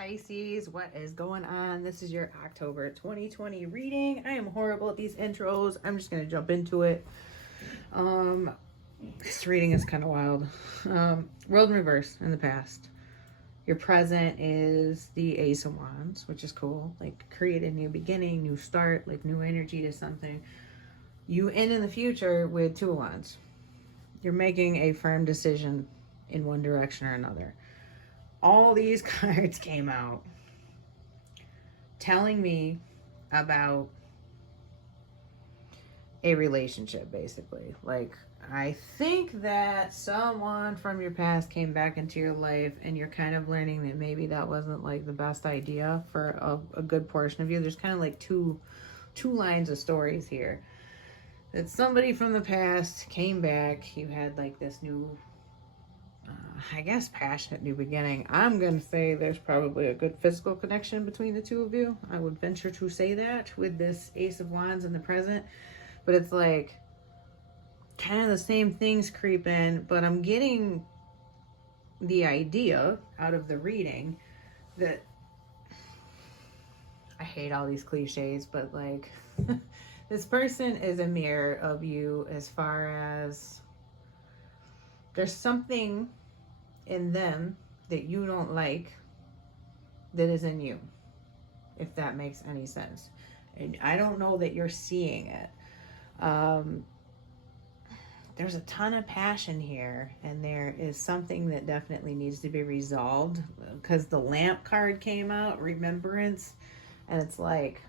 Pisces, what is going on? This is your October 2020 reading. I am horrible at these intros. I'm just going to jump into it. This reading is kind of wild. World in reverse in the past. Your present is the Ace of Wands, which is cool. Like, create a new beginning, new start, like new energy to something. You end in the future with Two of Wands. You're making a firm decision in one direction or another. All these cards came out telling me about a relationship, basically. Like, I think that someone from your past came back into your life and you're kind of learning that maybe that wasn't like the best idea for a good portion of you. There's kind of like two lines of stories here. That somebody from the past came back, you had like this new I guess passionate new beginning. I'm going to say there's probably a good physical connection between the two of you. I would venture to say that with this Ace of Wands in the present. But it's like kind of the same things creep in. But I'm getting the idea out of the reading that I hate all these cliches, but like this person is a mirror of you as far as there's something in them that you don't like that is in you, if that makes any sense. And I don't know that you're seeing it. There's a ton of passion here, and there is something that definitely needs to be resolved because the lamp card came out, remembrance, and it's like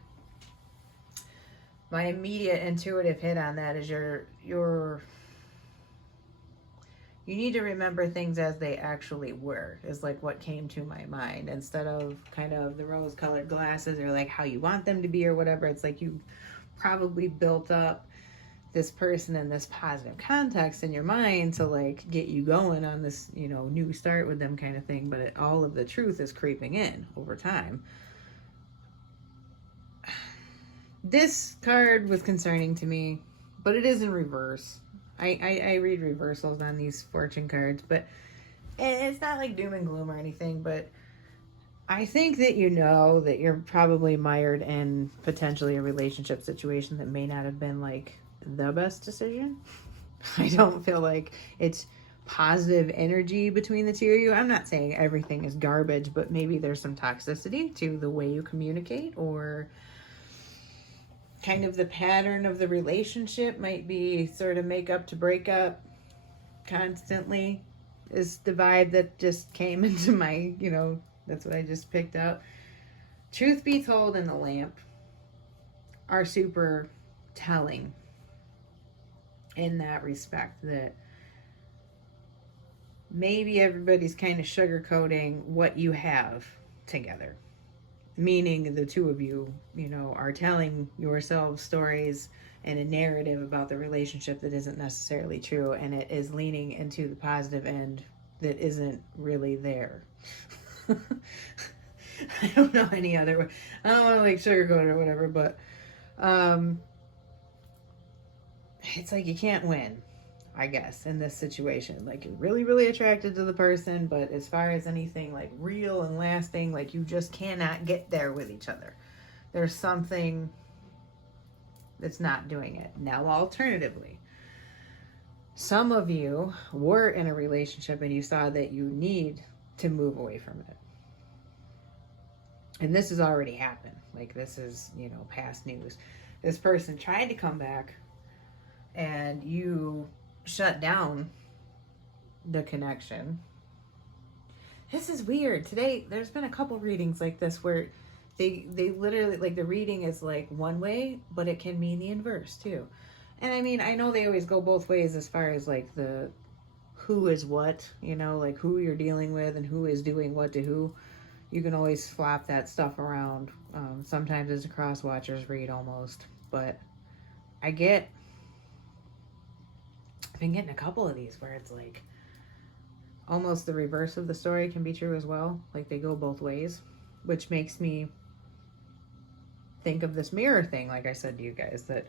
my immediate intuitive hit on that is you need to remember things as they actually were, is like what came to my mind, instead of kind of the rose colored glasses or like how you want them to be or whatever. It's like you probably built up this person in this positive context in your mind to like get you going on this, new start with them kind of thing. But all of the truth is creeping in over time. This card was concerning to me, but it is in reverse. I read reversals on these fortune cards, but it's not like doom and gloom or anything, but I think that that you're probably mired in potentially a relationship situation that may not have been like the best decision. I don't feel like it's positive energy between the two of you. I'm not saying everything is garbage, but maybe there's some toxicity to the way you communicate, or kind of the pattern of the relationship might be sort of make up to break up constantly is the vibe that just came into my, that's what I just picked up. Truth be told, in the lamp are super telling in that respect, that maybe everybody's kind of sugarcoating what you have together. Meaning the two of you, are telling yourselves stories and a narrative about the relationship that isn't necessarily true, and it is leaning into the positive end that isn't really there. I don't know any other way. I don't want to like sugarcoat it or whatever, but it's like you can't win, I guess, in this situation. Like, you're really, really attracted to the person, but as far as anything like real and lasting, like, you just cannot get there with each other. There's something that's not doing it. Now, alternatively, some of you were in a relationship and you saw that you need to move away from it. And this has already happened. Like, this is, past news. This person tried to come back and you shut down the connection. This is weird. Today, there's been a couple readings like this where they literally, like, the reading is like one way, but it can mean the inverse too. And I mean, I know they always go both ways as far as like the who is what, like who you're dealing with and who is doing what to who. You can always flop that stuff around. Sometimes it's a cross-watcher's read almost, but I've been getting a couple of these where it's like almost the reverse of the story can be true as well. Like, they go both ways, which makes me think of this mirror thing. Like I said to you guys, that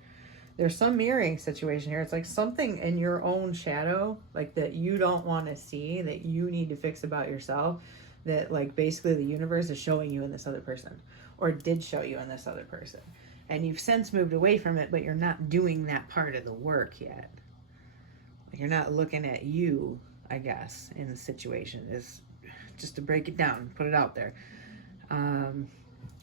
there's some mirroring situation here. It's like something in your own shadow, like that you don't want to see, that you need to fix about yourself. that like basically the universe is showing you in this other person, or did show you in this other person, and you've since moved away from it, but you're not doing that part of the work yet. You're not looking at you, I guess, in the situation. Is just to break it down, put it out there. A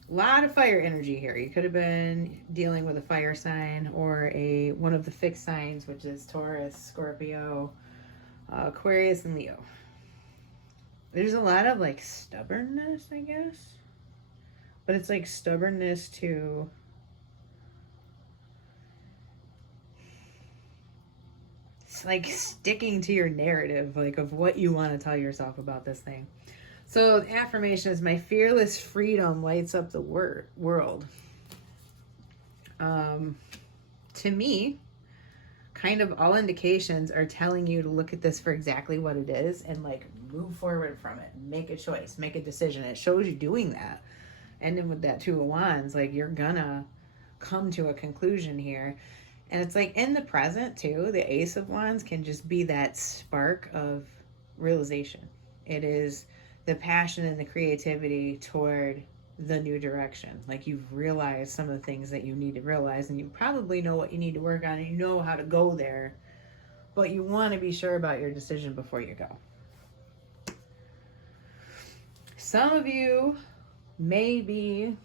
lot of fire energy here. You could have been dealing with a fire sign or one of the fixed signs, which is Taurus, Scorpio, Aquarius, and Leo. There's a lot of like stubbornness, I guess, but it's like stubbornness to it's like sticking to your narrative, like of what you want to tell yourself about this thing. So the affirmation is, my fearless freedom lights up the world. To me, kind of all indications are telling you to look at this for exactly what it is and like move forward from it, make a choice, make a decision. It shows you doing that. And then with that Two of Wands, like you're gonna come to a conclusion here. And it's like in the present too, the Ace of Wands can just be that spark of realization. It is the passion and the creativity toward the new direction. Like you've realized some of the things that you need to realize, and you probably know what you need to work on, and you know how to go there, but you want to be sure about your decision before you go. Some of you may be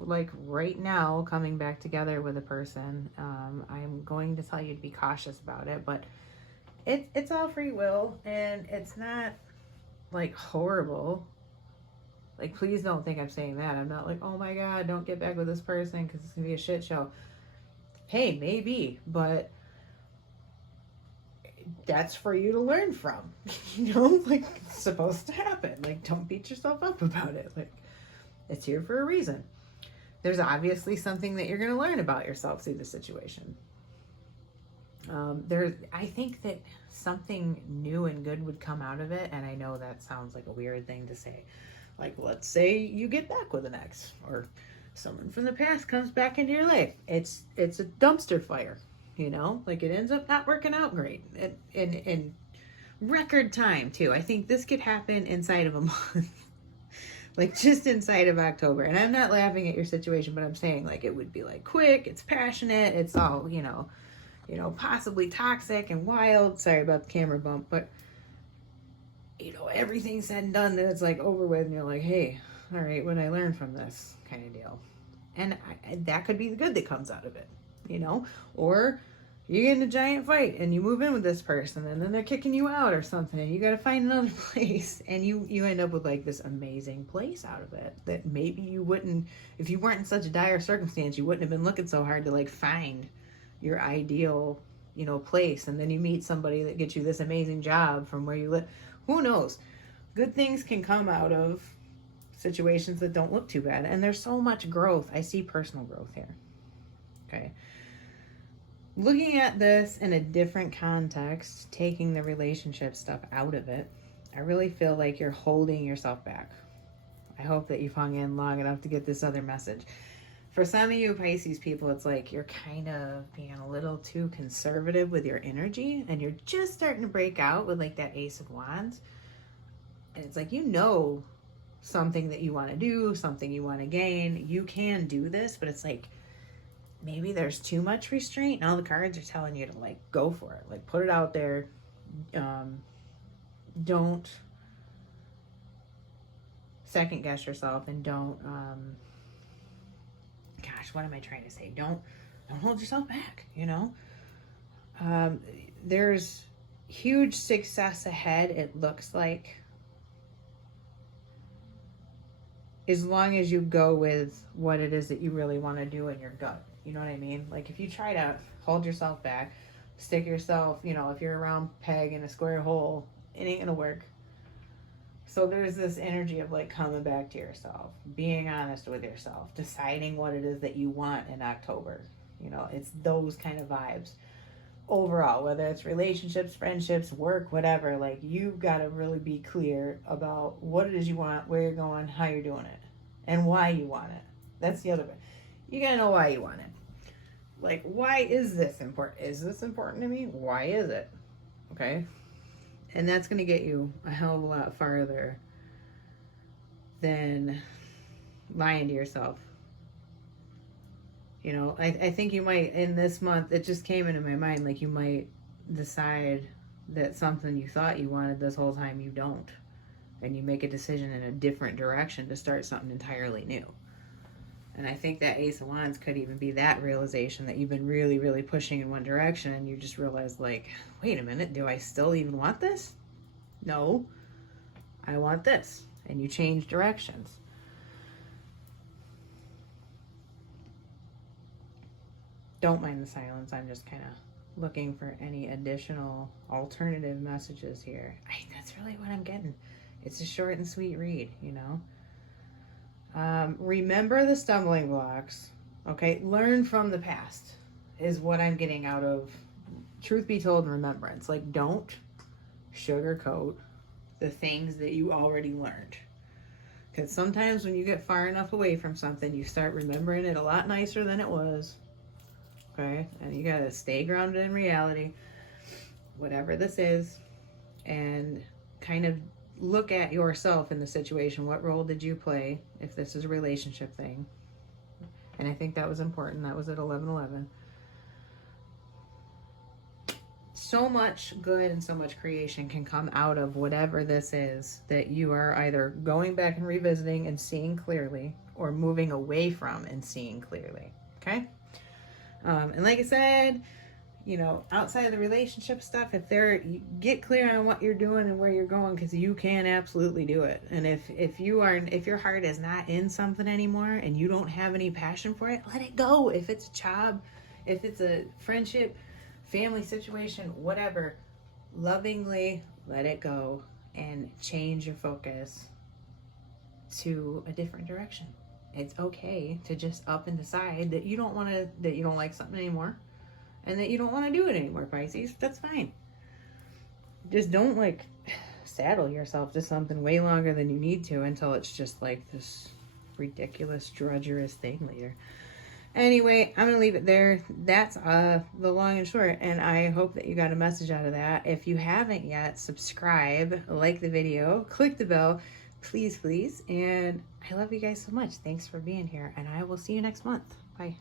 like right now coming back together with a person. I'm going to tell you to be cautious about it, but it's all free will, and it's not like horrible. Like, please don't think I'm saying that. I'm not like, oh my God, don't get back with this person because it's gonna be a shit show. Hey, maybe, but that's for you to learn from. You know, like it's supposed to happen. Like, don't beat yourself up about it. Like, it's here for a reason. There's obviously something that you're gonna learn about yourself through the situation. I think that something new and good would come out of it, and I know that sounds like a weird thing to say. Like, let's say you get back with an ex, or someone from the past comes back into your life. It's a dumpster fire, you know? Like, it ends up not working out great in record time, too. I think this could happen inside of a month. Like, just inside of October. And I'm not laughing at your situation, but I'm saying, like, it would be, like, quick, it's passionate, it's all, you know, possibly toxic and wild. Sorry about the camera bump, but you know, everything's said and done, then it's like over with, and you're like, hey, all right, what did I learn from this kind of deal? And that could be the good that comes out of it, you know? Or you get in a giant fight and you move in with this person, and then they're kicking you out or something, and you got to find another place, and you end up with like this amazing place out of it that maybe you wouldn't, if you weren't in such a dire circumstance, you wouldn't have been looking so hard to like find your ideal, you know, place. And then you meet somebody that gets you this amazing job from where you live. Who knows? Good things can come out of situations that don't look too bad. And there's so much growth. I see personal growth here. Okay. Looking at this in a different context, taking the relationship stuff out of it, I really feel like you're holding yourself back. I hope that you've hung in long enough to get this other message. For some of you Pisces people, it's like you're kind of being a little too conservative with your energy, and you're just starting to break out with like that Ace of Wands. And it's like, you know, something that you want to do, something you want to gain. You can do this, but it's like maybe there's too much restraint, and all the cards are telling you to like go for it. Like, put it out there. Don't second guess yourself, and don't what am I trying to say? Don't hold yourself back, you know? There's huge success ahead, it looks like, as long as you go with what it is that you really want to do in your gut. You know what I mean? Like, if you try to hold yourself back, stick yourself, you know, if you're a round peg in a square hole, it ain't gonna work. So there's this energy of like coming back to yourself, being honest with yourself, deciding what it is that you want in October. You know, it's those kind of vibes. Overall, whether it's relationships, friendships, work, whatever, like you've got to really be clear about what it is you want, where you're going, how you're doing it, and why you want it. That's the other bit. You got to know why you want it. Like, why is this important? Is this important to me? Why is it? Okay? And that's going to get you a hell of a lot farther than lying to yourself. You know, I think you might, in this month, it just came into my mind, like you might decide that something you thought you wanted this whole time, you don't. And you make a decision in a different direction to start something entirely new. And I think that Ace of Wands could even be that realization that you've been really, really pushing in one direction, and you just realize, like, wait a minute, do I still even want this? No, I want this. And you change directions. Don't mind the silence. I'm just kind of looking for any additional alternative messages here. That's really what I'm getting. It's a short and sweet read, you know. Remember the stumbling blocks. Okay, learn from the past is what I'm getting out of truth be told, remembrance. Like, don't sugarcoat the things that you already learned. Because sometimes when you get far enough away from something, you start remembering it a lot nicer than it was. Okay, and you gotta stay grounded in reality, whatever this is, and kind of look at yourself in the situation. What role did you play if this is a relationship thing? And I think that was important. That was at 11:11. So much good and so much creation can come out of whatever this is that you are either going back and revisiting and seeing clearly, or moving away from and seeing clearly. Okay? And like I said, you know, outside of the relationship stuff, you get clear on what you're doing and where you're going, because you can absolutely do it. And if your heart is not in something anymore and you don't have any passion for it, let it go. If it's a job, if it's a friendship, family situation, whatever, lovingly let it go and change your focus to a different direction. It's okay to just up and decide that you don't like something anymore, and that you don't want to do it anymore, Pisces. That's fine. Just don't like saddle yourself to something way longer than you need to until it's just like this ridiculous, drudgerous thing later. Anyway, I'm going to leave it there. That's the long and short, and I hope that you got a message out of that. If you haven't yet, subscribe, like the video, click the bell, please, please. And I love you guys so much. Thanks for being here, and I will see you next month. Bye.